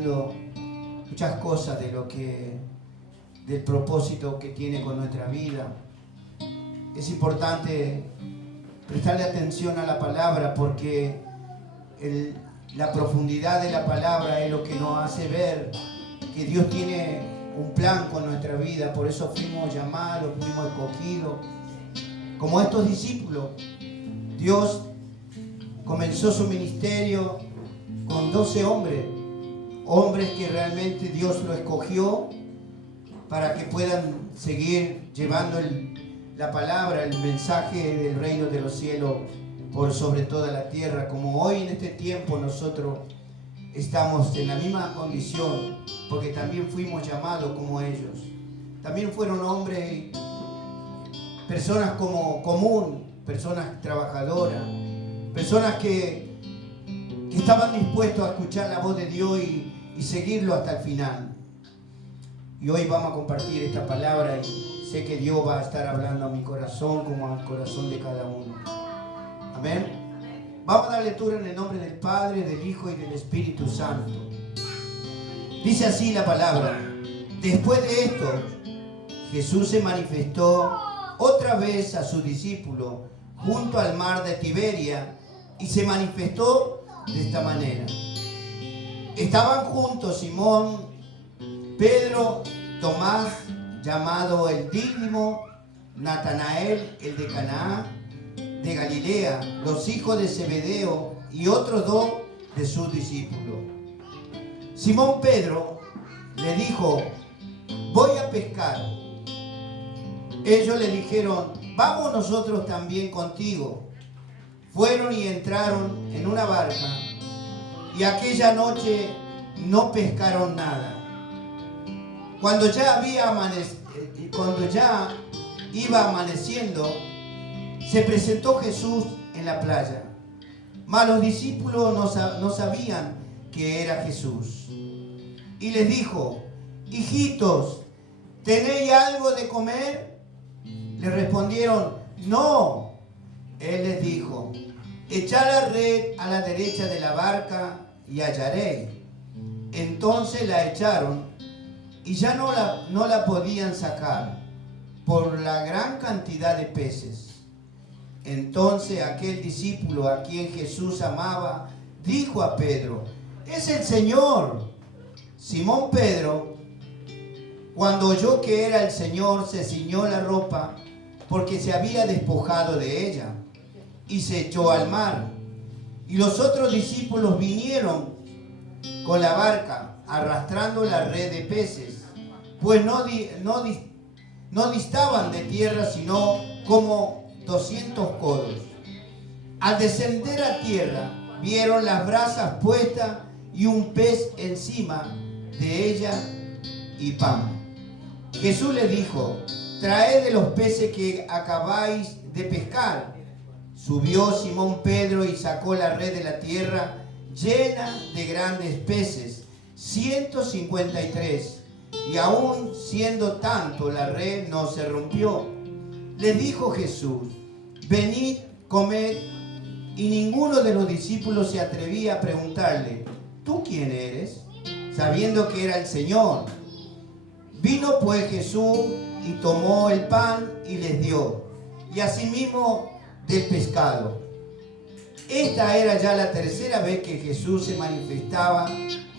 muchas cosas del propósito que tiene con nuestra vida. Es importante prestarle atención a la palabra porque la profundidad de la palabra es lo que nos hace ver que Dios tiene un plan con nuestra vida. Por eso fuimos llamados, fuimos escogidos. Como estos discípulos, Dios comenzó su ministerio con 12 hombres que realmente Dios lo escogió para que puedan seguir llevando la palabra, el mensaje del reino de los cielos por sobre toda la tierra. Como hoy en este tiempo nosotros estamos en la misma condición, porque también fuimos llamados como ellos. También fueron hombres, personas común, personas trabajadoras, personas que estaban dispuestos a escuchar la voz de Dios y seguirlo hasta el final. Y hoy vamos a compartir esta palabra y sé que Dios va a estar hablando a mi corazón como al corazón de cada uno. Amén. Vamos a dar lectura en el nombre del Padre, del Hijo y del Espíritu Santo. Dice así la palabra: después de esto, Jesús se manifestó otra vez a sus discípulos junto al mar de Tiberia y se manifestó de esta manera. Estaban juntos Simón, Pedro, Tomás, llamado el Dídimo, Natanael, el de Caná de Galilea, los hijos de Zebedeo y otros dos de sus discípulos. Simón Pedro le dijo: voy a pescar. Ellos le dijeron: vamos nosotros también contigo. Fueron y entraron en una barca y aquella noche no pescaron nada. Cuando ya iba amaneciendo, se presentó Jesús en la playa. Mas los discípulos no sabían que era Jesús. Y les dijo: hijitos, ¿tenéis algo de comer? Le respondieron: no. Él les dijo: echad la red a la derecha de la barca y hallaréis. Entonces la echaron y ya no la podían sacar por la gran cantidad de peces. Entonces aquel discípulo a quien Jesús amaba dijo a Pedro: es el Señor. Simón Pedro, cuando oyó que era el Señor, se ciñó la ropa porque se había despojado de ella y se echó al mar. Y los otros discípulos vinieron con la barca arrastrando la red de peces, pues no distaban de tierra sino como 200 codos. Al descender a tierra vieron las brasas puestas y un pez encima de ella y pan. Jesús les dijo: traed de los peces que acabáis de pescar. Subió Simón Pedro y sacó la red de la tierra llena de grandes peces, 153, y aún siendo tanto la red no se rompió. Les dijo Jesús: venid, comed. Y ninguno de los discípulos se atrevía a preguntarle: ¿tú quién eres?, sabiendo que era el Señor. Vino pues Jesús y tomó el pan y les dio, y asimismo del pescado. Esta era ya la tercera vez que Jesús se manifestaba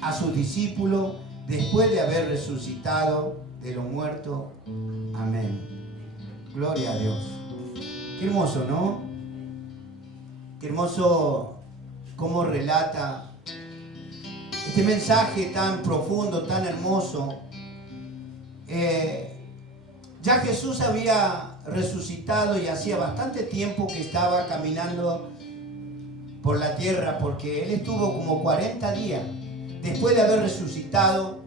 a sus discípulos después de haber resucitado de los muertos. Amén. Gloria a Dios. Qué hermoso, ¿no? Qué hermoso cómo relata este mensaje tan profundo, tan hermoso. Ya Jesús había resucitado y hacía bastante tiempo que estaba caminando por la tierra, porque Él estuvo como 40 días después de haber resucitado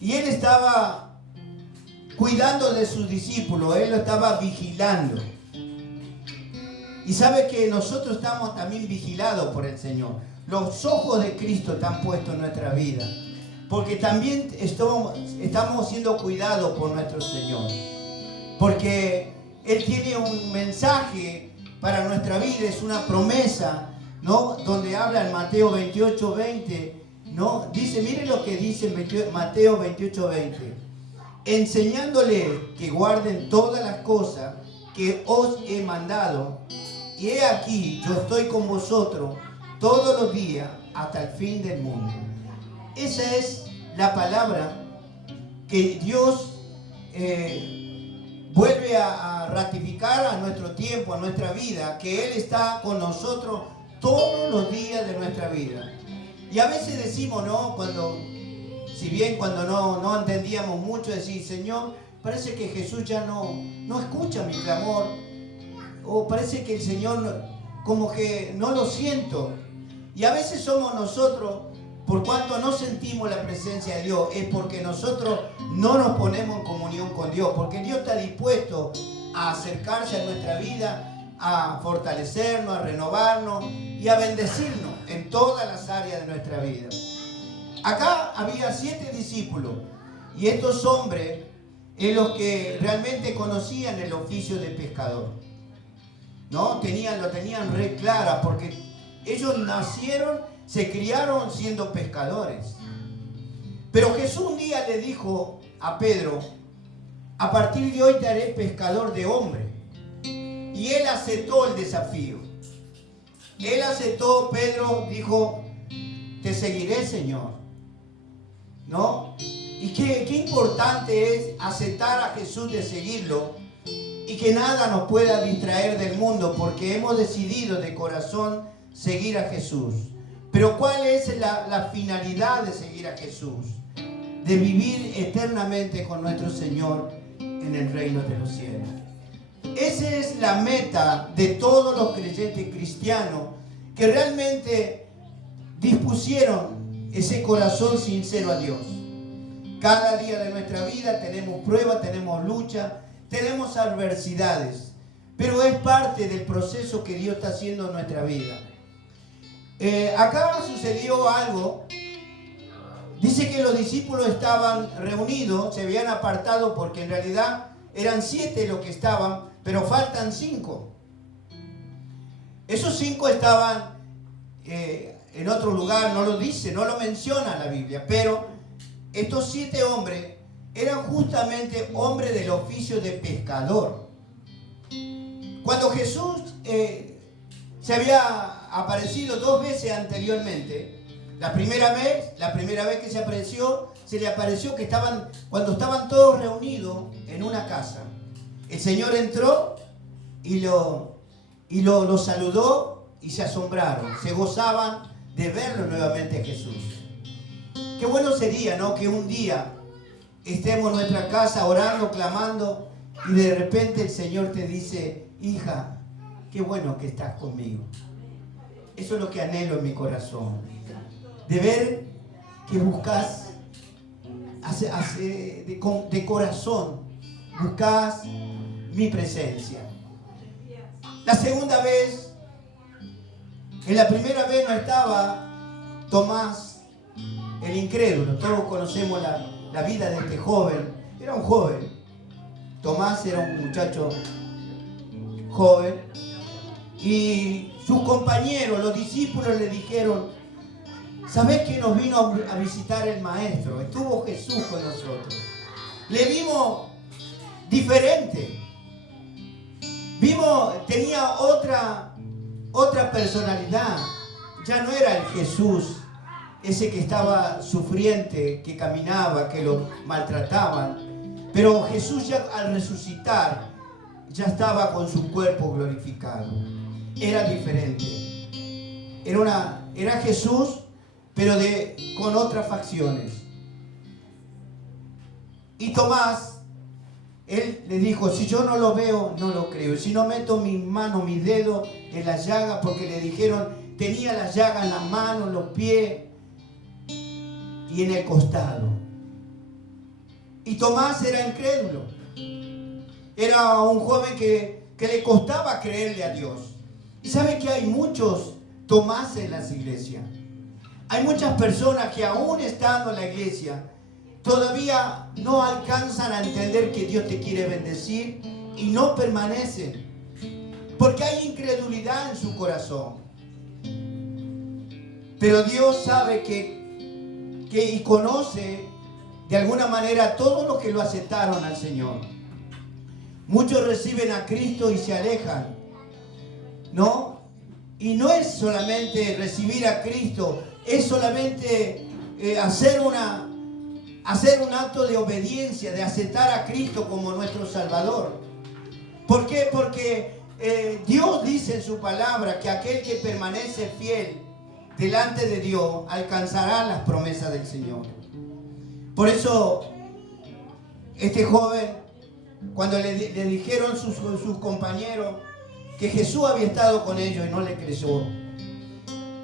y Él estaba cuidando de sus discípulos, Él lo estaba vigilando. Y sabe que nosotros estamos también vigilados por el Señor. Los ojos de Cristo están puestos en nuestra vida, porque también estamos siendo cuidados por nuestro Señor, porque Él tiene un mensaje para nuestra vida, es una promesa, ¿no? Donde habla en Mateo 28:20, ¿no? Dice, mire lo que dice Mateo 28:20. Enseñándoles que guarden todas las cosas que os he mandado. Y he aquí, yo estoy con vosotros todos los días hasta el fin del mundo. Esa es la palabra que Dios vuelve a ratificar a nuestro tiempo, a nuestra vida, que Él está con nosotros todos los días de nuestra vida. Y a veces decimos, ¿no? Si bien cuando no entendíamos mucho, decir, Señor, parece que Jesús ya no escucha mi clamor, o parece que el Señor como que no lo siento. Y a veces somos nosotros, por cuanto no sentimos la presencia de Dios, es porque nosotros no nos ponemos en comunión con Dios, porque Dios está dispuesto a acercarse a nuestra vida, a fortalecernos, a renovarnos y a bendecirnos en todas las áreas de nuestra vida. Acá había 7 discípulos y estos hombres en los que realmente conocían el oficio de pescador, ¿no? Lo tenían re clara, porque ellos nacieron, se criaron siendo pescadores. Pero Jesús un día le dijo a Pedro, a partir de hoy te haré pescador de hombres. Y él aceptó el desafío. Él aceptó, Pedro dijo, te seguiré, Señor, ¿no? Y qué importante es aceptar a Jesús, de seguirlo, y que nada nos pueda distraer del mundo, porque hemos decidido de corazón seguir a Jesús. Pero ¿cuál es la finalidad de seguir a Jesús? De vivir eternamente con nuestro Señor en el reino de los cielos. Esa es la meta de todos los creyentes cristianos que realmente dispusieron ese corazón sincero a Dios. Cada día de nuestra vida tenemos pruebas, tenemos lucha, tenemos adversidades, pero es parte del proceso que Dios está haciendo en nuestra vida. Acá sucedió algo. Dice que los discípulos estaban reunidos, se habían apartado, porque en realidad eran 7 los que estaban, pero faltan 5. Esos 5 estaban en otro lugar, no lo dice, no lo menciona la Biblia, pero estos 7 hombres eran justamente hombres del oficio de pescador. Cuando Jesús se había aparecido 2 veces anteriormente, la primera vez que se le apareció que cuando estaban todos reunidos en una casa. El Señor entró y lo saludó y se asombraron, se gozaban de verlo nuevamente a Jesús. Qué bueno sería, ¿no?, que un día estemos en nuestra casa orando, clamando, y de repente el Señor te dice, hija, qué bueno que estás conmigo. Eso es lo que anhelo en mi corazón, de ver que buscas de corazón, buscas mi presencia. La segunda vez, en la primera vez no estaba Tomás, el incrédulo. Todos conocemos la vida de este joven. Era un joven. Tomás era un muchacho joven. Y sus compañeros, los discípulos, le dijeron, ¿sabés que nos vino a visitar el Maestro? Estuvo Jesús con nosotros. Le vimos diferente. Tenía otra personalidad. Ya no era el Jesús, ese que estaba sufriente, que caminaba, que lo maltrataban. Pero Jesús, ya al resucitar, ya estaba con su cuerpo glorificado. Era diferente. Era Jesús, pero con otras facciones. Y Tomás, él le dijo, si yo no lo veo, no lo creo. Si no meto mi mano, mi dedo en la llaga, porque le dijeron, tenía la llaga en las manos, en los pies y en el costado. Y Tomás era incrédulo. Era un joven que le costaba creerle a Dios. Y sabe que hay muchos Tomás en las iglesias. Hay muchas personas que aún estando en la iglesia todavía no alcanzan a entender que Dios te quiere bendecir y no permanecen, porque hay incredulidad en su corazón. Pero Dios sabe que y conoce de alguna manera a todos los que lo aceptaron al Señor. Muchos reciben a Cristo y se alejan, ¿no? Y no es solamente recibir a Cristo, es solamente hacer un acto de obediencia, de aceptar a Cristo como nuestro Salvador. ¿Por qué? Porque Dios dice en su palabra que aquel que permanece fiel delante de Dios alcanzará las promesas del Señor. Por eso, este joven, cuando le dijeron sus compañeros que Jesús había estado con ellos y no le creyó,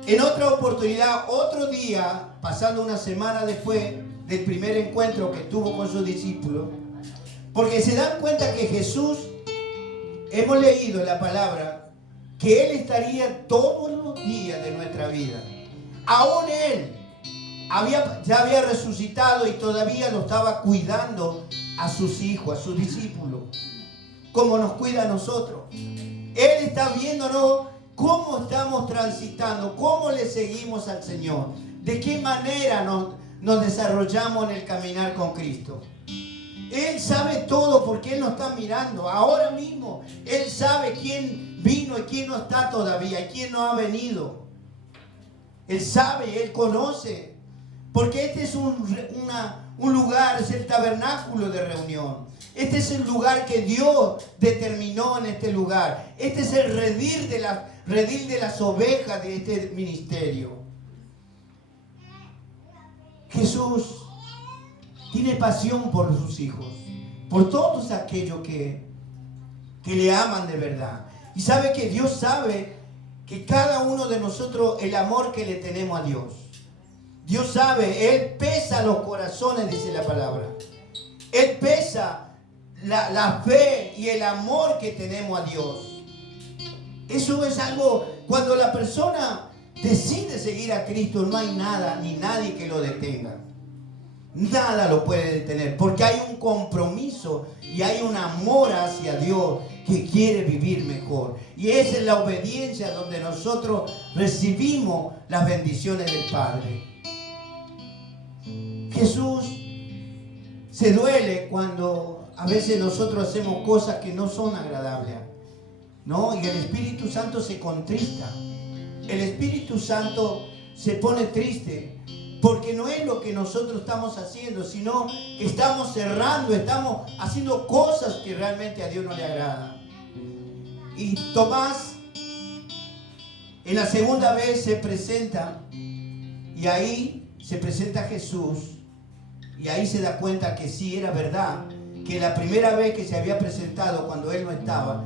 en otra oportunidad, otro día, pasando una semana después del primer encuentro que tuvo con sus discípulos, porque se dan cuenta que Jesús, hemos leído en la palabra, que Él estaría todos los días de nuestra vida. Aún Él ya había resucitado y todavía lo estaba cuidando a sus hijos, a sus discípulos, como nos cuida a nosotros. Él está viéndonos cómo estamos transitando, cómo le seguimos al Señor, de qué manera nos desarrollamos en el caminar con Cristo. Él sabe todo porque Él nos está mirando. Ahora mismo Él sabe quién vino y quién no está todavía, y quién no ha venido. Él sabe, Él conoce. Porque este es un lugar, es el tabernáculo de reunión. Este es el lugar que Dios determinó en este lugar. Este es el redil de las ovejas de este ministerio. Jesús tiene pasión por sus hijos, por todos aquellos que le aman de verdad. Y sabe que Dios sabe que cada uno de nosotros, el amor que le tenemos a Dios. Dios sabe, Él pesa los corazones, dice la palabra. Él pesa la fe y el amor que tenemos a Dios. Eso es algo, cuando la persona decide seguir a Cristo, no hay nada ni nadie que lo detenga. Nada lo puede detener, porque hay un compromiso y hay un amor hacia Dios que quiere vivir mejor. Y esa es la obediencia donde nosotros recibimos las bendiciones del Padre. Jesús se duele cuando a veces nosotros hacemos cosas que no son agradables, ¿no? Y el Espíritu Santo se contrista. El Espíritu Santo se pone triste porque no es lo que nosotros estamos haciendo, sino que estamos cerrando, estamos haciendo cosas que realmente a Dios no le agradan. Y Tomás, en la segunda vez se presenta, y ahí se presenta Jesús, y ahí se da cuenta que sí era verdad, que la primera vez que se había presentado cuando él no estaba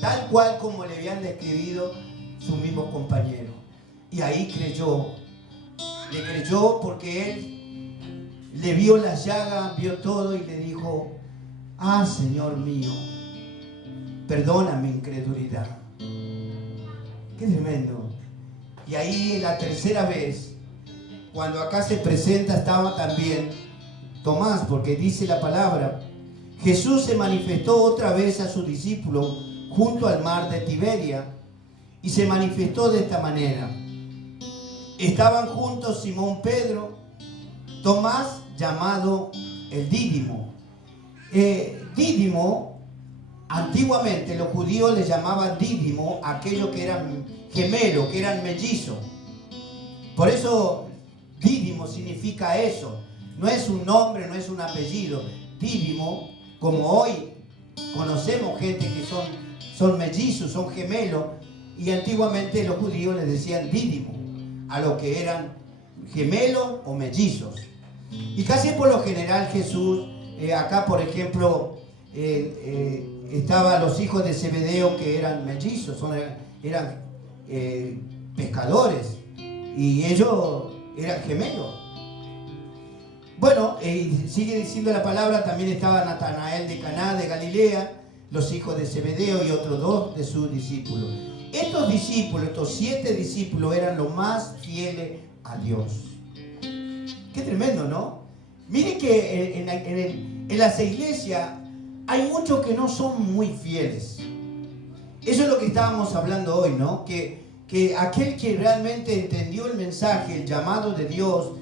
tal cual como le habían describido sus mismos compañeros. Y ahí creyó. Le creyó porque él le vio la llaga, vio todo y le dijo: ah, Señor mío, perdona mi incredulidad. Qué tremendo. Y ahí la tercera vez, cuando acá se presenta, estaba también Tomás, porque dice la palabra: Jesús se manifestó otra vez a sus discípulos junto al mar de Tiberia, y se manifestó de esta manera. Estaban juntos Simón Pedro, Tomás llamado el Dídimo. Dídimo, antiguamente los judíos le llamaban Dídimo a aquellos que eran gemelos, que eran mellizos. Por eso Dídimo significa eso. No es un nombre, no es un apellido. Dídimo, como hoy conocemos gente que son mellizos, son gemelos, y antiguamente los judíos les decían Dídimo a los que eran gemelos o mellizos. Y casi por lo general Jesús, acá por ejemplo, estaban los hijos de Zebedeo que eran mellizos, eran pescadores, y ellos eran gemelos. Bueno, sigue diciendo la palabra, también estaba Natanael de Caná de Galilea, los hijos de Zebedeo y otros dos de sus discípulos. Estos discípulos, estos 7 discípulos, eran los más fieles a Dios. Qué tremendo, ¿no? Miren que en las iglesias hay muchos que no son muy fieles. Eso es lo que estábamos hablando hoy, ¿no? Que aquel que realmente entendió el mensaje, el llamado de Dios,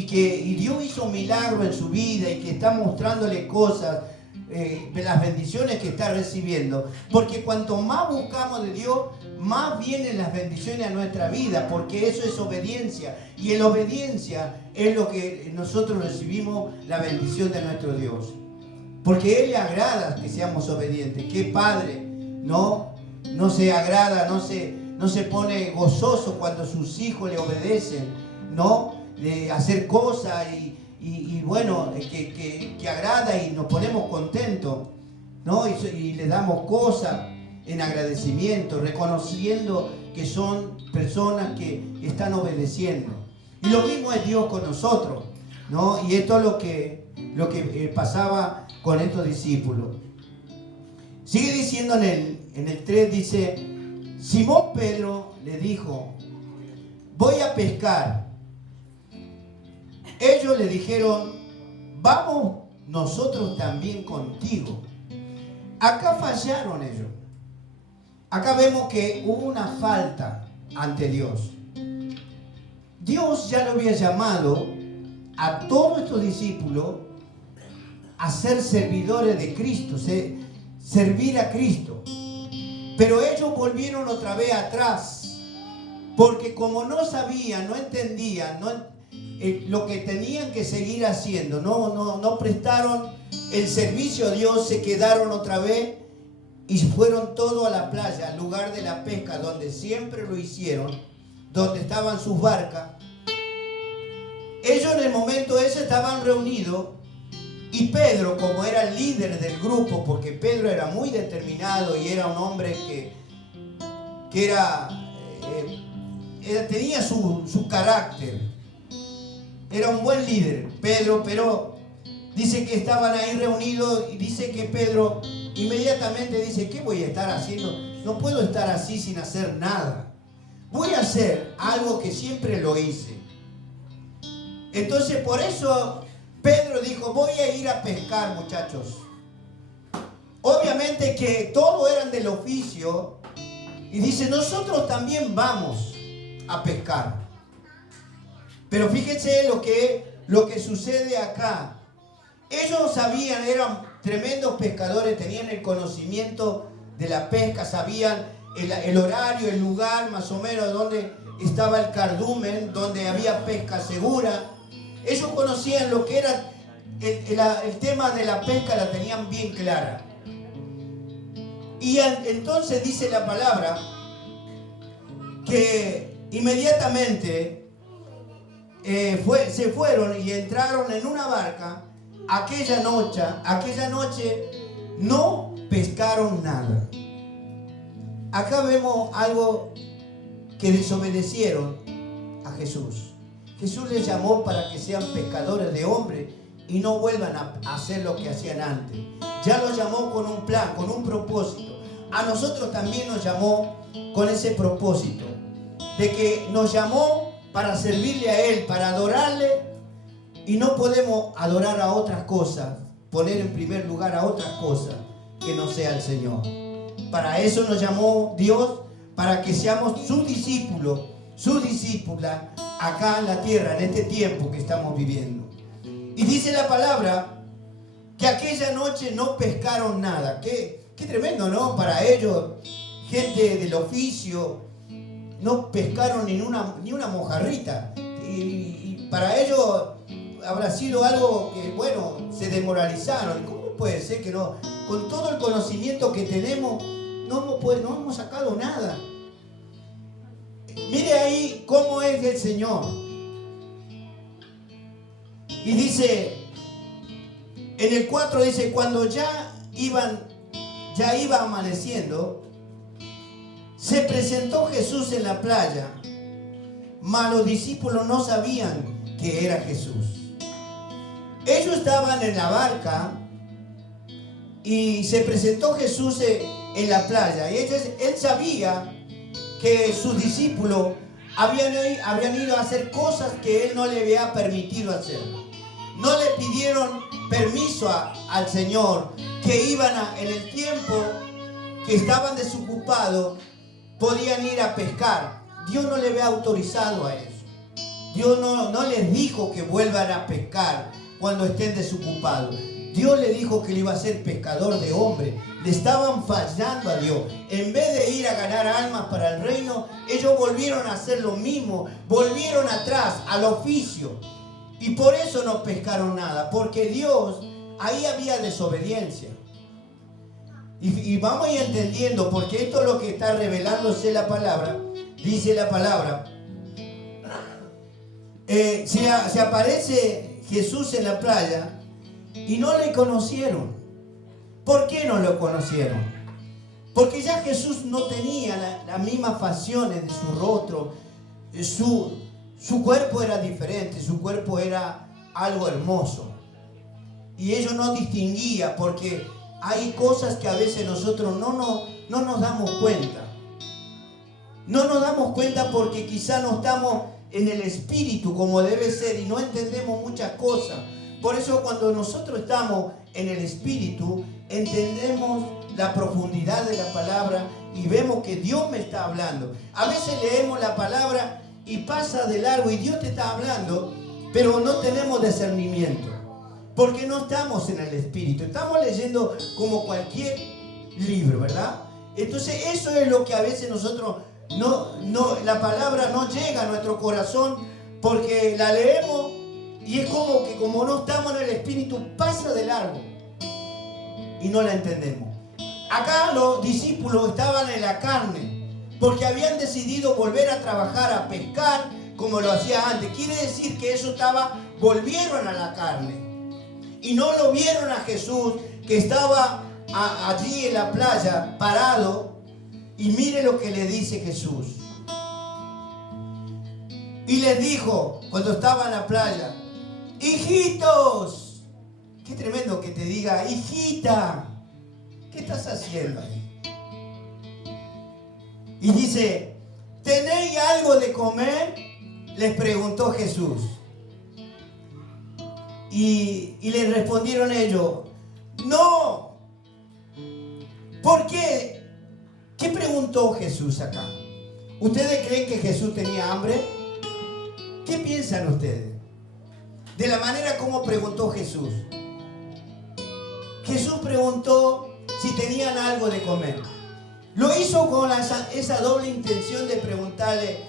y Dios hizo milagro en su vida y que está mostrándole cosas, de las bendiciones que está recibiendo. Porque cuanto más buscamos de Dios, más vienen las bendiciones a nuestra vida, porque eso es obediencia. Y en la obediencia es lo que nosotros recibimos, la bendición de nuestro Dios. Porque a Él le agrada que seamos obedientes. ¿Qué padre no se agrada, no se pone gozoso cuando sus hijos le obedecen, ¿no? De hacer cosas y bueno, que agrada y nos ponemos contentos, ¿no? Y le damos cosas en agradecimiento, reconociendo que son personas que están obedeciendo. Y lo mismo es Dios con nosotros, ¿no? Y esto es lo que pasaba con estos discípulos. Sigue diciendo en el 3, dice, Simón Pedro le dijo, voy a pescar. Ellos le dijeron, vamos nosotros también contigo. Acá fallaron ellos. Acá vemos que hubo una falta ante Dios. Dios ya lo había llamado a todos estos discípulos a ser servidores de Cristo, servir a Cristo. Pero ellos volvieron otra vez atrás, porque como no sabían, no entendían, lo que tenían que seguir haciendo, no prestaron el servicio a Dios, se quedaron otra vez y fueron todos a la playa, al lugar de la pesca, donde siempre lo hicieron, donde estaban sus barcas. Ellos en el momento ese estaban reunidos y Pedro, como era el líder del grupo, porque Pedro era muy determinado y era un hombre que tenía su carácter, era un buen líder, Pedro, pero dice que estaban ahí reunidos y dice que Pedro inmediatamente dice, ¿qué voy a estar haciendo? No puedo estar así sin hacer nada. Voy a hacer algo que siempre lo hice. Entonces por eso Pedro dijo, voy a ir a pescar, muchachos. Obviamente que todos eran del oficio y dice, nosotros también vamos a pescar. Pero fíjense lo que sucede acá. Ellos sabían, eran tremendos pescadores, tenían el conocimiento de la pesca, sabían el horario, el lugar más o menos donde estaba el cardumen, donde había pesca segura. Ellos conocían lo que era el tema de la pesca, la tenían bien clara. Y entonces dice la palabra que inmediatamente se fueron y entraron en una barca. Aquella noche no pescaron nada. Acá vemos algo que desobedecieron a Jesús. Jesús les llamó para que sean pescadores de hombres y no vuelvan a hacer lo que hacían antes. Ya los llamó con un plan, con un propósito. A nosotros también nos llamó con ese propósito, de que nos llamó para servirle a Él, para adorarle, y no podemos adorar a otras cosas, poner en primer lugar a otras cosas que no sea el Señor. Para eso nos llamó Dios, para que seamos sus discípulos, su discípula acá en la tierra, en este tiempo que estamos viviendo. Y dice la palabra que aquella noche no pescaron nada. Qué tremendo, ¿no? Para ellos, gente del oficio, no pescaron ni una mojarrita. Y para ellos habrá sido algo que, bueno, se desmoralizaron. ¿Cómo puede ser que no? Con todo el conocimiento que tenemos, no hemos sacado nada. Mire ahí cómo es el Señor. Y dice, en el 4 dice, cuando ya iba amaneciendo, se presentó Jesús en la playa, mas los discípulos no sabían que era Jesús. Ellos estaban en la barca y se presentó Jesús en la playa. Y él sabía que sus discípulos habían ido a hacer cosas que él no le había permitido hacer. No le pidieron permiso al Señor, que en el tiempo que estaban desocupados, podían ir a pescar. Dios no le había autorizado a eso. Dios no les dijo que vuelvan a pescar cuando estén desocupados. Dios le dijo que le iba a ser pescador de hombres. Le estaban fallando a Dios. En vez de ir a ganar almas para el reino, ellos volvieron a hacer lo mismo. Volvieron atrás al oficio. Y por eso no pescaron nada. Porque Dios, ahí había desobediencia. Y vamos a ir entendiendo, porque esto es lo que está revelándose la palabra. Dice la palabra. Se aparece Jesús en la playa y no le conocieron. ¿Por qué no lo conocieron? Porque ya Jesús no tenía las mismas facciones de su rostro. Su cuerpo era diferente, su cuerpo era algo hermoso. Y ellos no distinguían, porque hay cosas que a veces nosotros no nos damos cuenta. No nos damos cuenta porque quizá no estamos en el espíritu como debe ser y no entendemos muchas cosas. Por eso cuando nosotros estamos en el espíritu, entendemos la profundidad de la palabra y vemos que Dios me está hablando. A veces leemos la palabra y pasa de largo y Dios te está hablando, pero no tenemos discernimiento, porque no estamos en el espíritu. Estamos leyendo como cualquier libro, ¿verdad? Entonces eso es lo que a veces nosotros la palabra no llega a nuestro corazón porque la leemos y es como que como no estamos en el espíritu pasa de largo y no la entendemos. Acá los discípulos estaban en la carne porque habían decidido volver a trabajar, a pescar como lo hacía antes. Quiere decir que eso volvieron a la carne y no lo vieron a Jesús que estaba allí en la playa parado. Y mire lo que le dice Jesús. Y les dijo, cuando estaba en la playa, hijitos. Qué tremendo que te diga, hijita, ¿qué estás haciendo ahí? Y dice, ¿tenéis algo de comer? Les preguntó Jesús. Y les respondieron ellos, no. ¿Por qué? ¿Qué preguntó Jesús acá? ¿Ustedes creen que Jesús tenía hambre? ¿Qué piensan ustedes? De la manera como preguntó Jesús. Jesús preguntó si tenían algo de comer. Lo hizo con esa doble intención de preguntarle,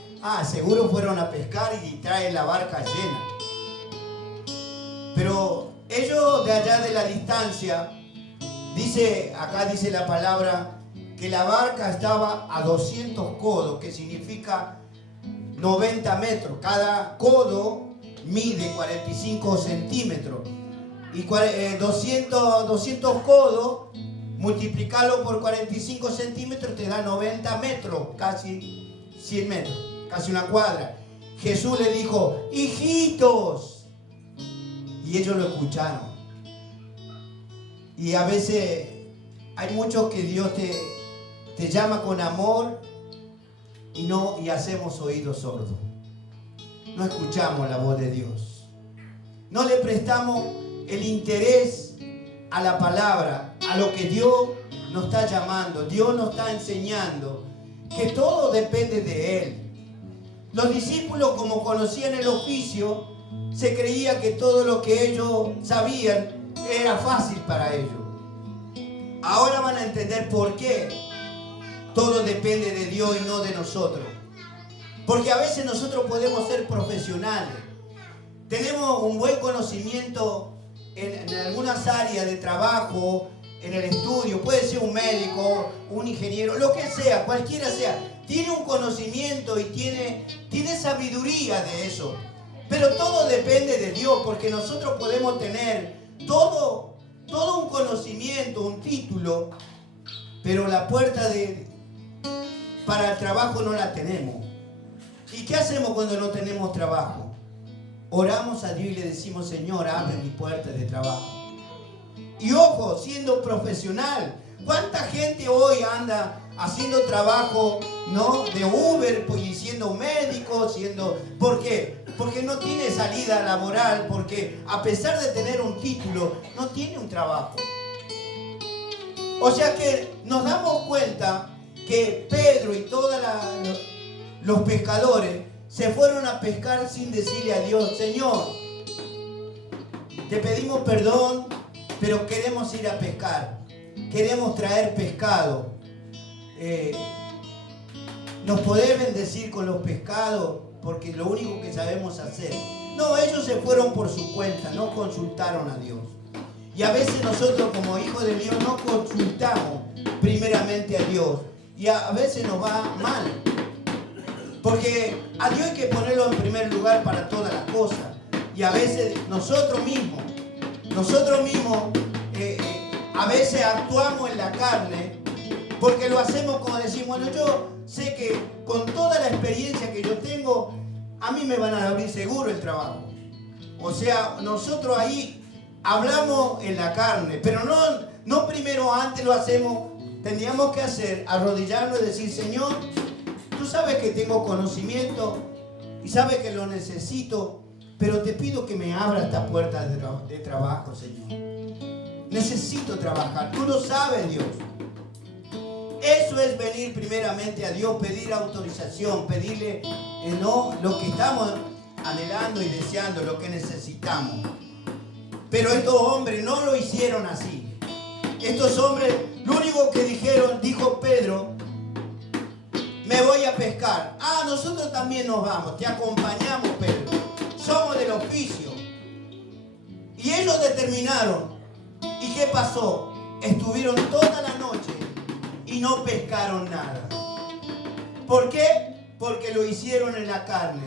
seguro fueron a pescar y traen la barca llena. Pero ellos de allá de la distancia, acá dice la palabra, que la barca estaba a 200 codos, que significa 90 metros. Cada codo mide 45 centímetros. Y 200 codos, multiplicarlo por 45 centímetros, te da 90 metros, casi 100 metros, casi una cuadra. Jesús le dijo, hijitos. Y ellos lo escucharon. Y a veces hay mucho que Dios te llama con amor y hacemos oídos sordos. No escuchamos la voz de Dios. No le prestamos el interés a la palabra, a lo que Dios nos está llamando. Dios nos está enseñando que todo depende de Él. Los discípulos, como conocían el oficio, se creía que todo lo que ellos sabían era fácil para ellos. Ahora van a entender por qué todo depende de Dios y no de nosotros. Porque a veces nosotros podemos ser profesionales. Tenemos un buen conocimiento en algunas áreas de trabajo, en el estudio. Puede ser un médico, un ingeniero, lo que sea, cualquiera sea. Tiene un conocimiento y tiene sabiduría de eso. Pero todo depende de Dios, porque nosotros podemos tener todo un conocimiento, un título, pero la puerta para el trabajo no la tenemos. ¿Y qué hacemos cuando no tenemos trabajo? Oramos a Dios y le decimos, Señor, abre mi puerta de trabajo. Y ojo, siendo profesional, ¿cuánta gente hoy anda haciendo trabajo, ¿no?, de Uber, y siendo médico, ¿por qué? Porque no tiene salida laboral, porque a pesar de tener un título, no tiene un trabajo. O sea que nos damos cuenta que Pedro y todos los pescadores se fueron a pescar sin decirle a Dios: Señor, te pedimos perdón, pero queremos ir a pescar. Queremos traer pescado. ¿Nos podés bendecir con los pescados? Porque es lo único que sabemos hacer. No, ellos se fueron por su cuenta, no consultaron a Dios. Y a veces nosotros como hijos de Dios no consultamos primeramente a Dios. Y a veces nos va mal. Porque a Dios hay que ponerlo en primer lugar para todas las cosas. Y a veces nosotros mismos, a veces actuamos en la carne, porque lo hacemos como decimos: bueno, yo sé que con toda la experiencia que yo tengo, a mí me van a abrir seguro el trabajo. O sea, nosotros ahí hablamos en la carne, pero no primero, antes lo hacemos. Tendríamos que hacer, arrodillarnos y decir: Señor, tú sabes que tengo conocimiento y sabes que lo necesito, pero te pido que me abra esta puerta de trabajo, Señor. Necesito trabajar, tú lo sabes, Dios. Eso es venir primeramente a Dios, pedir autorización, pedirle no lo que estamos anhelando y deseando, lo que necesitamos. Pero estos hombres no lo hicieron así. Estos hombres, lo único que dijo Pedro: me voy a pescar. Ah, nosotros también nos vamos, te acompañamos, Pedro. Somos del oficio. Y ellos determinaron. ¿Y qué pasó? Estuvieron toda la noche y no pescaron nada. ¿Por qué? Porque lo hicieron en la carne.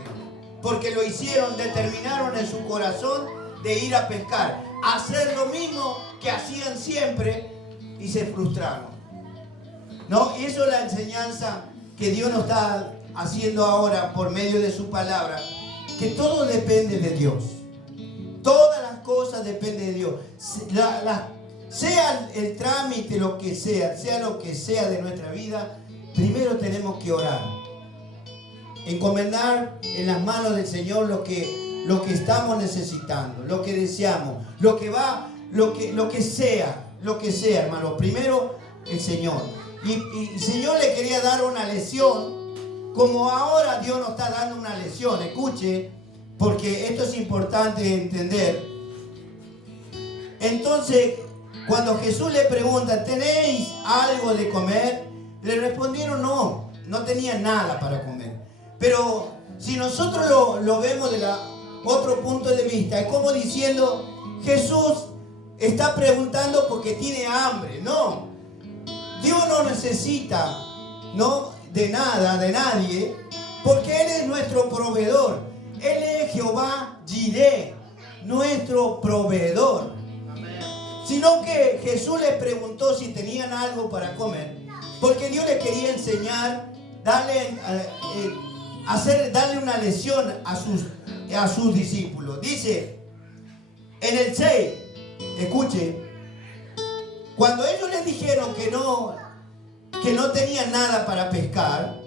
Porque lo hicieron, determinaron en su corazón de ir a pescar, hacer lo mismo que hacían siempre, y se frustraron. ¿No? Y eso es la enseñanza que Dios nos está haciendo ahora por medio de su palabra, que todo depende de Dios. Todas las cosas dependen de Dios. Sea el trámite, lo que sea lo que sea de nuestra vida, primero tenemos que orar. Encomendar en las manos del Señor lo que estamos necesitando, lo que deseamos, lo que sea, hermano. Primero el Señor. Y el Señor le quería dar una lección, como ahora Dios nos está dando una lección. Escuche, porque esto es importante entender. Entonces, cuando Jesús le pregunta: ¿tenéis algo de comer? Le respondieron: no tenían nada para comer. Pero si nosotros lo vemos de otro punto de vista, es como diciendo: Jesús está preguntando porque tiene hambre. No, Dios no necesita de nada, de nadie, porque Él es nuestro proveedor. Él es Jehová Jireh, nuestro proveedor. Sino que Jesús les preguntó si tenían algo para comer, porque Dios les quería enseñar, darle una lección a sus discípulos. Dice en el 6, escuche, cuando ellos les dijeron que no tenían nada para pescar,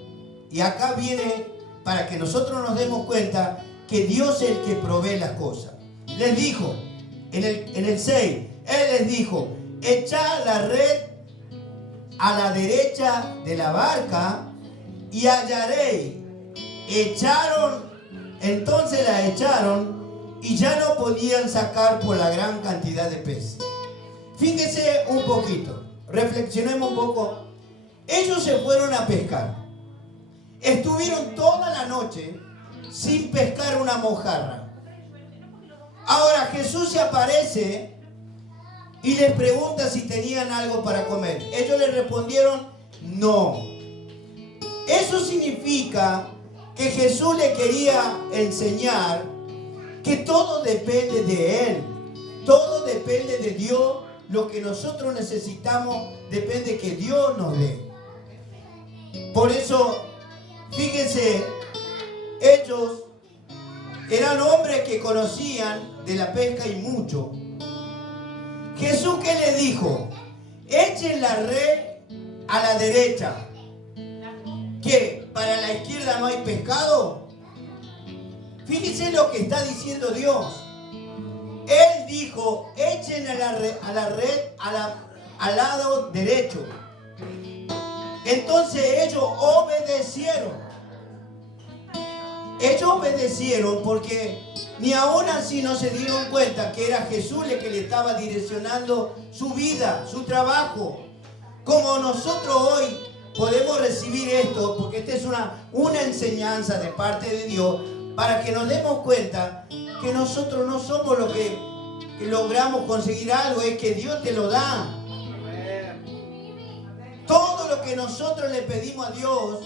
y acá viene para que nosotros nos demos cuenta que Dios es el que provee las cosas. Les dijo en el 6, Él les dijo: echad la red a la derecha de la barca y hallaréis. Entonces la echaron y ya no podían sacar por la gran cantidad de peces. Fíjense un poquito, reflexionemos un poco. Ellos se fueron a pescar. Estuvieron toda la noche sin pescar una mojarra. Ahora Jesús se aparece y les pregunta si tenían algo para comer. Ellos le respondieron: no. Eso significa que Jesús le quería enseñar que todo depende de Él. Todo depende de Dios. Lo que nosotros necesitamos depende que Dios nos dé. Por eso, fíjense, ellos eran hombres que conocían de la pesca y mucho. Jesús, ¿qué le dijo? Echen la red a la derecha. ¿Qué? ¿Para la izquierda no hay pescado? Fíjense lo que está diciendo Dios. Él dijo: echen a la red al lado derecho. Entonces ellos obedecieron. ellos obedecieron porque ni aún así no se dieron cuenta que era Jesús el que le estaba direccionando su vida, su trabajo. Como nosotros hoy podemos recibir esto, porque esta es una enseñanza de parte de Dios, para que nos demos cuenta que nosotros no somos los que logramos conseguir algo, es que Dios te lo da. Todo lo que nosotros le pedimos a Dios,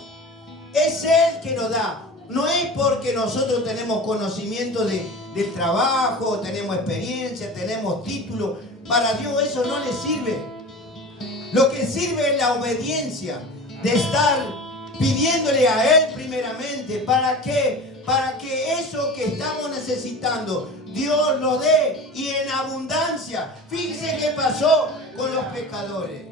es Él que nos da. No es porque nosotros tenemos conocimiento del trabajo, tenemos experiencia, tenemos título. Para Dios eso no le sirve. Lo que sirve es la obediencia, de estar pidiéndole a Él primeramente. ¿Para qué? Para que eso que estamos necesitando, Dios lo dé y en abundancia. Fíjense qué pasó con los pescadores.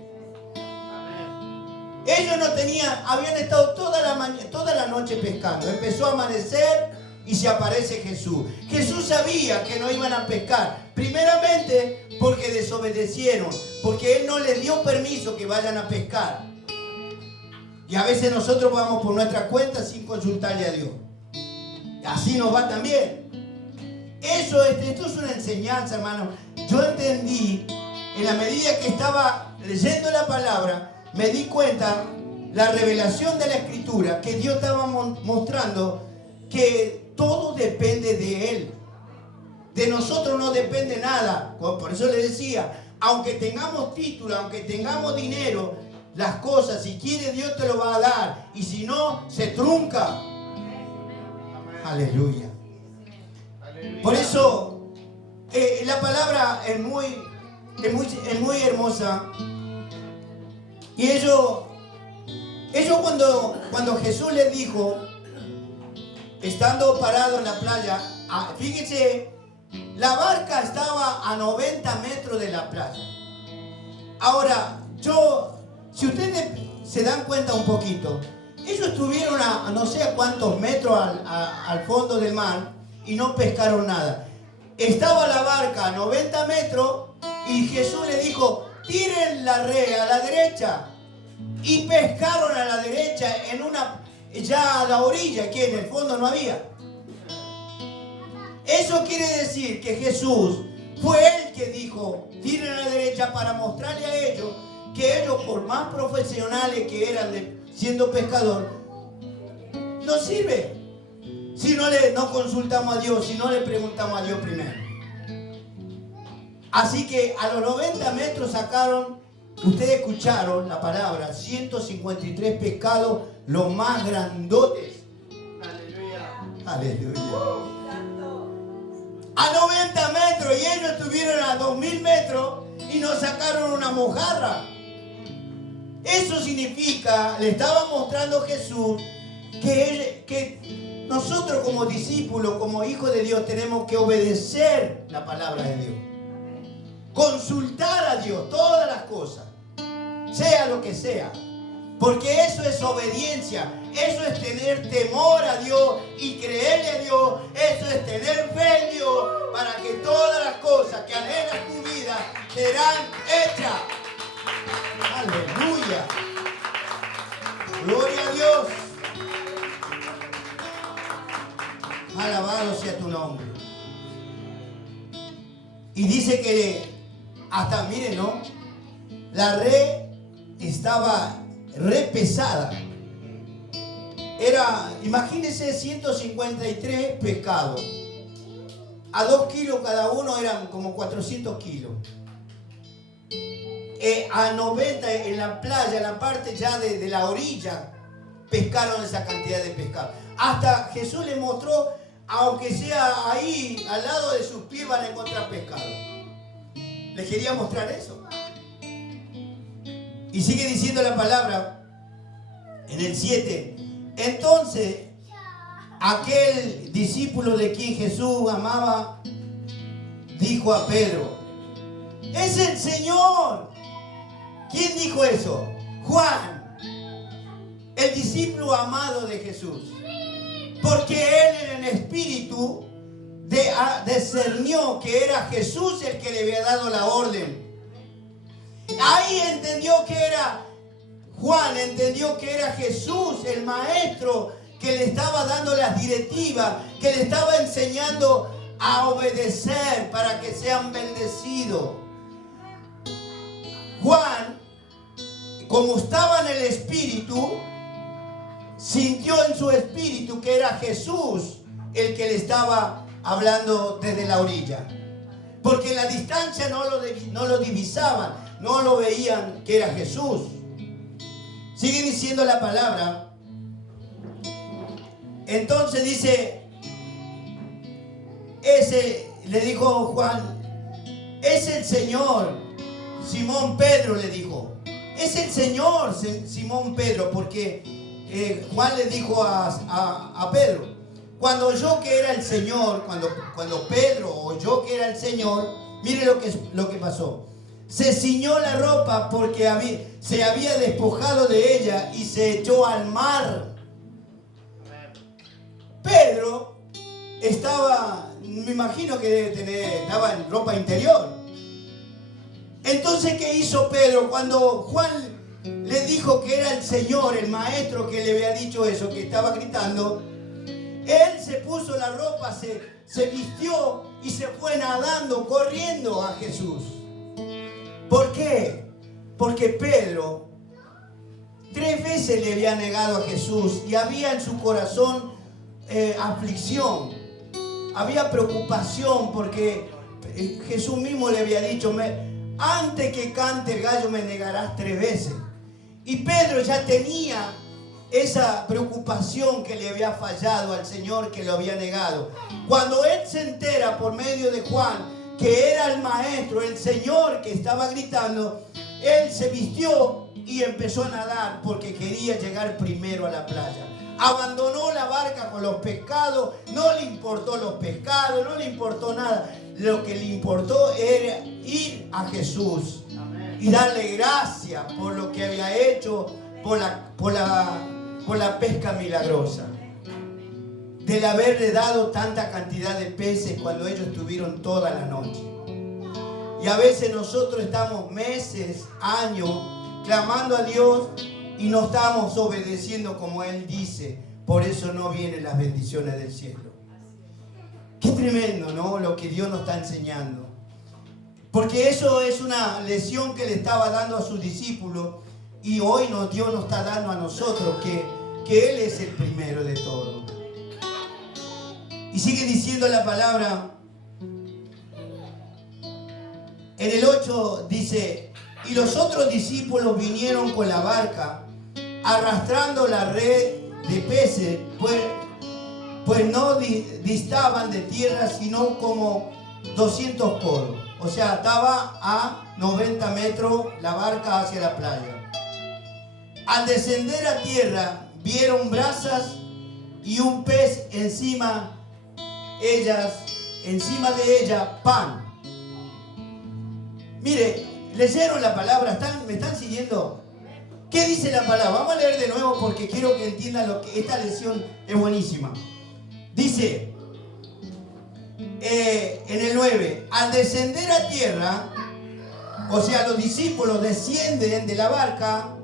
Ellos no tenían, habían estado toda la noche pescando. Empezó a amanecer y se aparece Jesús. Jesús sabía que no iban a pescar. Primeramente porque desobedecieron, porque Él no les dio permiso que vayan a pescar. Y a veces nosotros vamos por nuestra cuenta sin consultarle a Dios. Así nos va también. Esto es una enseñanza, hermano. Yo entendí, en la medida que estaba leyendo la palabra, me di cuenta, la revelación de la Escritura, que Dios estaba mostrando que todo depende de Él. De nosotros no depende nada. Por eso le decía, aunque tengamos título, aunque tengamos dinero, las cosas, si quiere Dios te lo va a dar. Y si no, se trunca. Aleluya. Por eso, la palabra es muy hermosa. Y ellos cuando Jesús les dijo, estando parado en la playa, fíjense, la barca estaba a 90 metros de la playa. Ahora, si ustedes se dan cuenta un poquito, ellos estuvieron a no sé a cuántos metros al fondo del mar y no pescaron nada. Estaba la barca a 90 metros y Jesús le dijo, tiren la red a la derecha. Y pescaron a la derecha ya a la orilla, que en el fondo no había. Eso quiere decir que Jesús fue Él que dijo, tiren a la derecha, para mostrarle a ellos que ellos, por más profesionales que eran siendo pescador, no sirve si no consultamos a Dios, si no le preguntamos a Dios primero. Así que a los 90 metros sacaron, ustedes escucharon la palabra, 153 pescados, los más grandotes. Aleluya. Aleluya. A 90 metros y ellos estuvieron a 2000 metros y nos sacaron una mojarra. Eso significa, le estaba mostrando Jesús que nosotros como discípulos, como hijos de Dios, tenemos que obedecer la palabra de Dios. Consultar a Dios todas las cosas, sea lo que sea, porque eso es obediencia, eso es tener temor a Dios y creerle a Dios, eso es tener fe en Dios, para que todas las cosas que anhelas tu vida serán hechas. Aleluya, gloria a Dios, alabado sea tu nombre. Y dice que hasta, miren, ¿no? La red estaba re pesada. Imagínense 153 pescados. A 2 kilos cada uno eran como 400 kilos. A 90 en la playa, en la parte ya de la orilla, pescaron esa cantidad de pescado. Hasta Jesús les mostró, aunque sea ahí, al lado de sus pies van a encontrar pescado. Les quería mostrar eso. Y sigue diciendo la palabra en el 7. Entonces, aquel discípulo de quien Jesús amaba, dijo a Pedro, ¡es el Señor! ¿Quién dijo eso? Juan, el discípulo amado de Jesús. Porque él en el espíritu discernió que era Jesús el que le había dado la orden. Ahí entendió que era Juan, entendió que era Jesús, el maestro, que le estaba dando las directivas, que le estaba enseñando a obedecer para que sean bendecidos. Juan, como estaba en el Espíritu, sintió en su espíritu que era Jesús el que le estaba hablando desde la orilla. Porque en la distancia no lo divisaban, no lo veían que era Jesús. Sigue diciendo la palabra. Entonces dice, le dijo Juan, es el Señor. Simón Pedro le dijo, es el Señor, Simón Pedro, porque Juan le dijo a Pedro, cuando oyó que era el Señor, cuando Pedro oyó que era el Señor, mire lo que pasó. Se ciñó la ropa porque se había despojado de ella y se echó al mar. Pedro estaba, me imagino que estaba en ropa interior. Entonces, ¿qué hizo Pedro? Cuando Juan le dijo que era el Señor, el maestro que le había dicho eso, que estaba gritando, él se puso la ropa, se vistió y se fue nadando, corriendo a Jesús. ¿Por qué? Porque Pedro 3 veces le había negado a Jesús y había en su corazón aflicción, había preocupación porque Jesús mismo le había dicho, antes que cante el gallo me negarás 3 veces. Y Pedro ya tenía esa preocupación que le había fallado al Señor, que lo había negado. Cuando él se entera por medio de Juan que era el maestro, el Señor que estaba gritando, él se vistió y empezó a nadar porque quería llegar primero a la playa. Abandonó la barca con los pescados, no le importó los pescados, no le importó nada. Lo que le importó era ir a Jesús y darle gracias por lo que había hecho, por la pesca milagrosa, del haberle dado tanta cantidad de peces cuando ellos estuvieron toda la noche. Y a veces nosotros estamos meses, años, clamando a Dios y no estamos obedeciendo como Él dice. Por eso no vienen las bendiciones del cielo. Qué tremendo, ¿no? Lo que Dios nos está enseñando. Porque eso es una lección que le estaba dando a sus discípulos. Y hoy Dios nos está dando a nosotros que Él es el primero de todo. Y sigue diciendo la palabra. En el 8 dice, y los otros discípulos vinieron con la barca, arrastrando la red de peces, pues no distaban de tierra sino como 200 codos. O sea, estaba a 90 metros la barca hacia la playa. Al descender a tierra, vieron brasas y un pez encima de ella pan. Mire, leyeron la palabra, ¿me están siguiendo? ¿Qué dice la palabra? Vamos a leer de nuevo porque quiero que entiendan lo que esta lección es buenísima. Dice en el 9, al descender a tierra, o sea, los discípulos descienden de la barca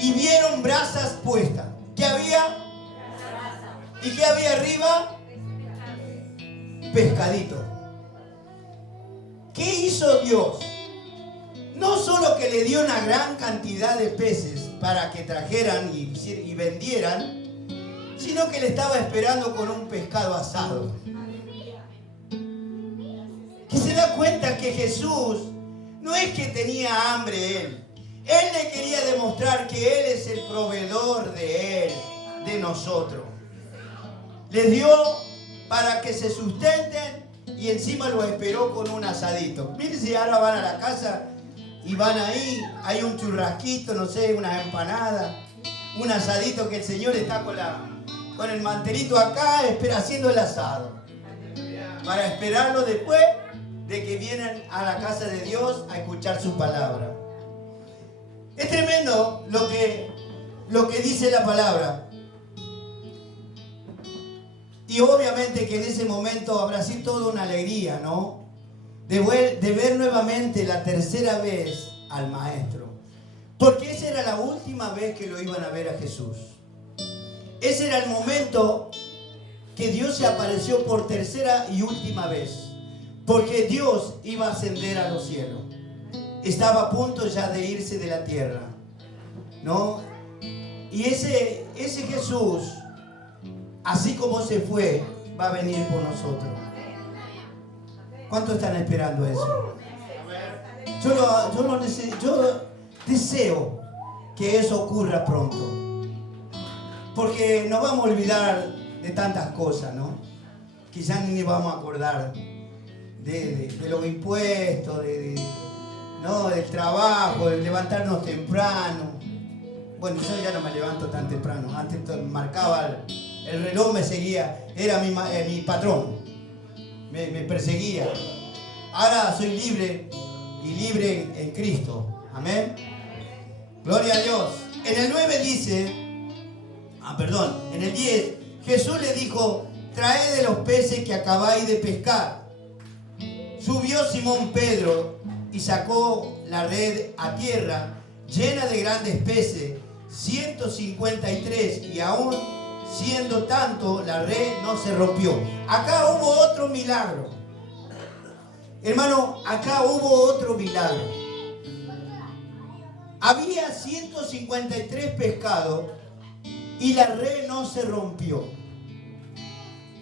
y vieron brasas puestas. ¿Qué había? ¿Y qué había arriba? Pescadito. ¿Qué hizo Dios? No solo que le dio una gran cantidad de peces para que trajeran y vendieran, sino que le estaba esperando con un pescado asado. Que se da cuenta que Jesús no es que tenía hambre Él. Él le quería demostrar que Él es el proveedor de Él, de nosotros. Les dio para que se sustenten y encima lo esperó con un asadito. Miren si ahora van a la casa y van ahí, hay un churrasquito, no sé, unas empanadas, un asadito que el Señor está con el mantelito acá, haciendo el asado. Para esperarlo después de que vienen a la casa de Dios a escuchar su palabra. Es tremendo lo que dice la palabra. Y obviamente que en ese momento habrá sido toda una alegría, ¿no? De ver nuevamente la tercera vez al Maestro. Porque esa era la última vez que lo iban a ver a Jesús. ese era el momento que Dios se apareció por tercera y última vez, porque Dios iba a ascender a los cielos. Estaba a punto ya de irse de la tierra, ¿no? Y ese Jesús, así como se fue, va a venir por nosotros. ¿Cuántos están esperando eso? Yo deseo que eso ocurra pronto, porque nos vamos a olvidar de tantas cosas, ¿no? Quizás ni vamos a acordar de los impuestos, ¿no? Del trabajo, de levantarnos temprano. Bueno, yo ya no me levanto tan temprano. Antes marcaba el reloj, me seguía, era mi patrón, me perseguía. Ahora soy libre y libre en Cristo. Amén. Gloria a Dios. En el 9 dice, en el 10, Jesús le dijo: traed de los peces que acabáis de pescar. Subió Simón Pedro y sacó la red a tierra llena de grandes peces, 153, y aún siendo tanto, la red no se rompió. Acá hubo otro milagro. Hermano, acá hubo otro milagro. Había 153 pescados y la red no se rompió.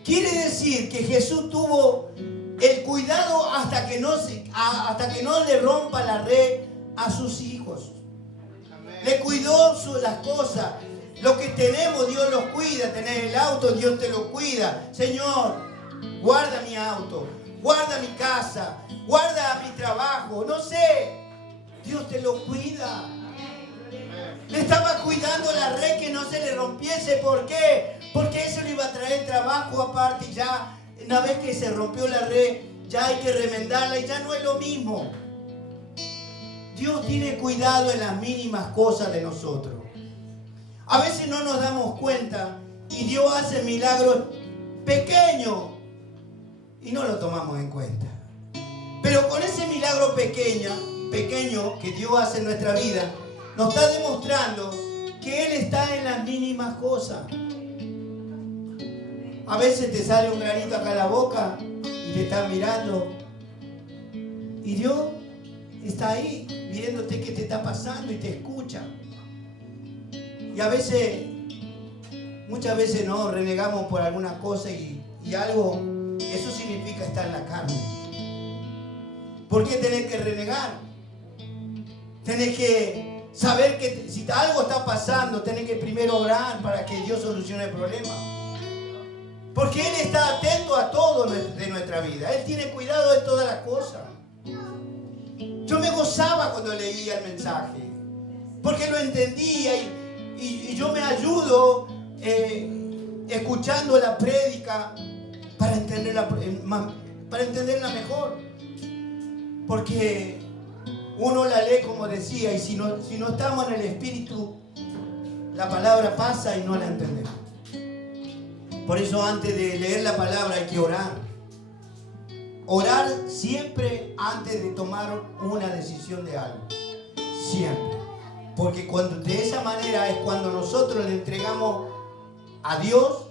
Quiere decir que Jesús tuvo el cuidado hasta que no le rompa la red a sus hijos. Le cuidó las cosas. Lo que tenemos, Dios los cuida. Tenés el auto, Dios te lo cuida. Señor, guarda mi auto, guarda mi casa, guarda mi trabajo. No sé, Dios te lo cuida. Le estaba cuidando la red que no se le rompiese. ¿Por qué? Porque eso le iba a traer trabajo aparte. Ya una vez que se rompió la red, ya hay que remendarla y ya no es lo mismo. Dios tiene cuidado en las mínimas cosas de nosotros. A veces no nos damos cuenta y Dios hace milagros pequeños y no lo tomamos en cuenta. Pero con ese milagro pequeño que Dios hace en nuestra vida, nos está demostrando que Él está en las mínimas cosas. A veces te sale un granito acá en la boca y te está mirando. Y Dios está ahí, viéndote qué te está pasando y te escucha. Y a veces, muchas veces no, renegamos por alguna cosa y algo, eso significa estar en la carne. ¿Por qué tenés que renegar? Tenés que saber que si algo está pasando, tenés que primero orar para que Dios solucione el problema. Porque Él está atento a todo de nuestra vida. Él tiene cuidado de todas las cosas. Yo me gozaba cuando leía el mensaje, porque lo entendía y yo me ayudo escuchando la prédica para entenderla mejor. Porque uno la lee como decía, y si no estamos en el Espíritu, la palabra pasa y no la entendemos. Por eso antes de leer la palabra hay que orar. Orar siempre antes de tomar una decisión de algo. Siempre. Porque de esa manera es cuando nosotros le entregamos a Dios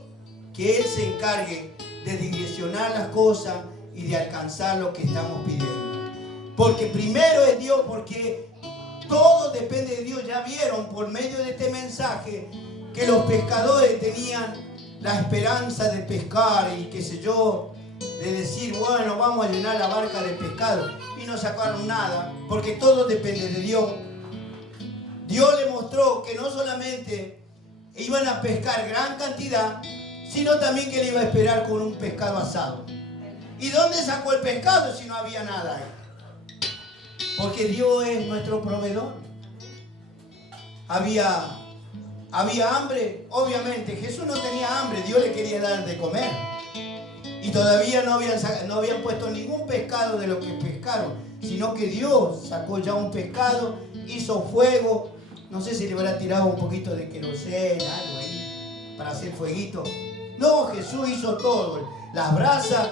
que Él se encargue de direccionar las cosas y de alcanzar lo que estamos pidiendo. Porque primero es Dios, porque todo depende de Dios. Ya vieron por medio de este mensaje que los pescadores tenían la esperanza de pescar y qué sé yo, de decir, bueno, vamos a llenar la barca de pescado, y no sacaron nada, porque todo depende de Dios. Dios le mostró que no solamente iban a pescar gran cantidad, sino también que le iba a esperar con un pescado asado. ¿Y dónde sacó el pescado si no había nada ahí? Porque Dios es nuestro proveedor. Había hambre, obviamente. Jesús no tenía hambre, Dios le quería dar de comer. Y todavía no habían puesto ningún pescado de lo que pescaron, sino que Dios sacó ya un pescado, hizo fuego. No sé si le habrá tirado un poquito de queroseno, algo ahí, para hacer fueguito. No, Jesús hizo todo, las brasas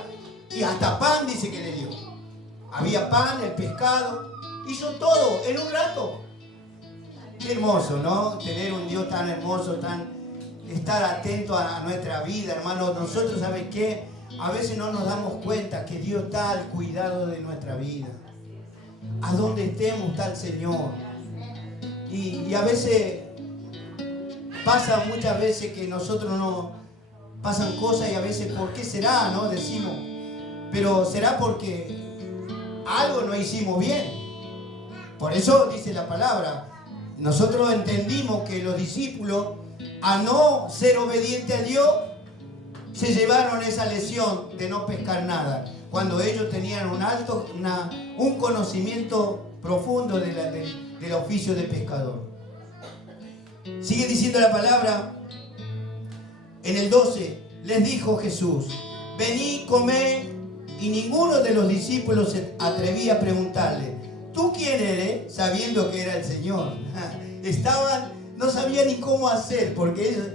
y hasta pan dice que le dio. Había pan, el pescado, hizo todo en un rato. Qué hermoso, ¿no? Tener un Dios tan hermoso, estar atentos a nuestra vida, hermano. Nosotros, ¿saben qué? A veces no nos damos cuenta que Dios está al cuidado de nuestra vida. A donde estemos está el Señor. Y a veces pasa muchas veces que nosotros no pasan cosas y a veces, ¿por qué será? ¿No? Decimos, pero será porque algo no hicimos bien. Por eso dice la palabra, nosotros entendimos que los discípulos, a no ser obedientes a Dios, se llevaron esa lesión de no pescar nada, cuando ellos tenían un conocimiento profundo del oficio de pescador. Sigue diciendo la palabra en el 12, les dijo Jesús, venid, comed, y ninguno de los discípulos se atrevía a preguntarle, ¿tú quién eres? Sabiendo que era el Señor. No sabían ni cómo hacer, porque ellos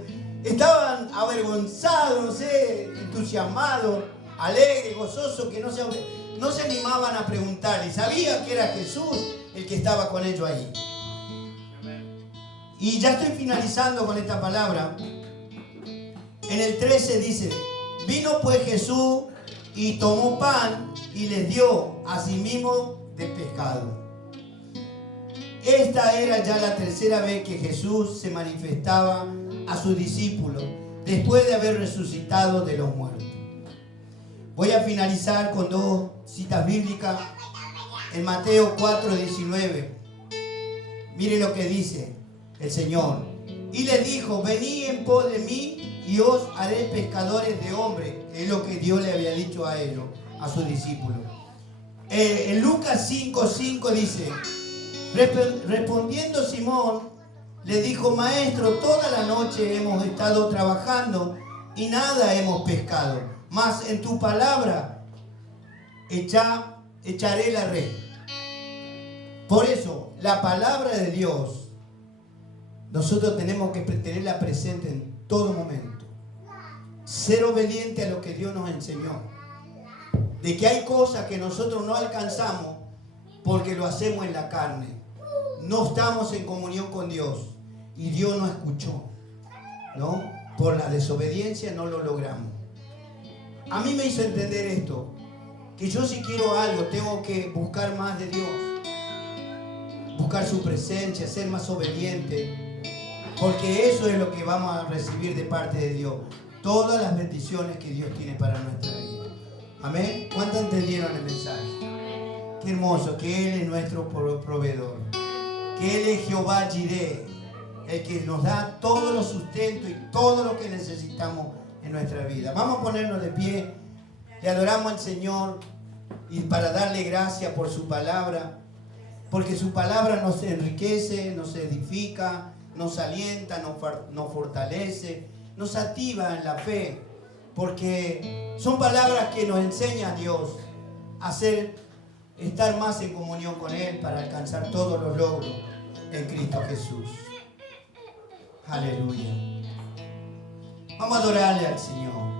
estaban avergonzados, no sé, entusiasmados, alegres, gozosos, que no se animaban a preguntarle. Y sabían que era Jesús el que estaba con ellos ahí. Y ya estoy finalizando con esta palabra. En el 13 dice, vino pues Jesús y tomó pan y les dio asimismo de pescado. Esta era ya la tercera vez que Jesús se manifestaba a sus discípulos después de haber resucitado de los muertos. Voy a finalizar con dos citas bíblicas en Mateo 4:19. Mire lo que dice el Señor. Y les dijo, venid en pos de mí y os haré pescadores de hombres. Es lo que Dios le había dicho a ellos, a sus discípulos. En Lucas 5:5 dice, respondiendo Simón, le dijo, maestro, toda la noche hemos estado trabajando y nada hemos pescado, mas en tu palabra echaré la red. Por eso, la palabra de Dios, nosotros tenemos que tenerla presente en todo momento. Ser obediente a lo que Dios nos enseñó. De que hay cosas que nosotros no alcanzamos porque lo hacemos en la carne. No estamos en comunión con Dios y Dios no escuchó, ¿no? Por la desobediencia no lo logramos. A mí me hizo entender esto, que yo si quiero algo tengo que buscar más de Dios, buscar su presencia, ser más obediente, porque eso es lo que vamos a recibir de parte de Dios, todas las bendiciones que Dios tiene para nuestra vida. Amén. ¿Cuántos entendieron el mensaje? Qué hermoso, que Él es nuestro proveedor, que Él es Jehová Jireh, el que nos da todos los sustentos y todo lo que necesitamos en nuestra vida. Vamos a ponernos de pie, le adoramos al Señor y para darle gracias por su palabra, porque su palabra nos enriquece, nos edifica, nos alienta, nos fortalece, nos activa en la fe, porque son palabras que nos enseña a Dios a estar más en comunión con Él para alcanzar todos los logros en Cristo Jesús. Aleluya. Vamos a adorarle al Señor.